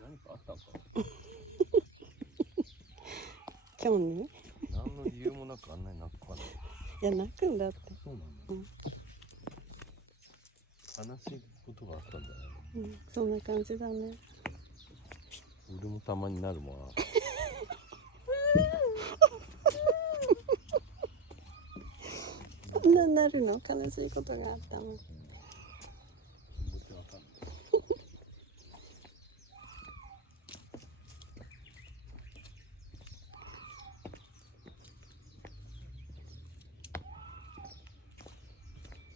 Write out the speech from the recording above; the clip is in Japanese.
何かあったんか今日ね。何の理由もなくあんなに泣くかな。いや、泣くんだって。そうなんだ、うん、悲しいことがあったんだよね。うん、そんな感じだね。俺もたまになるもんな。こんなになるの？悲しいことがあったの。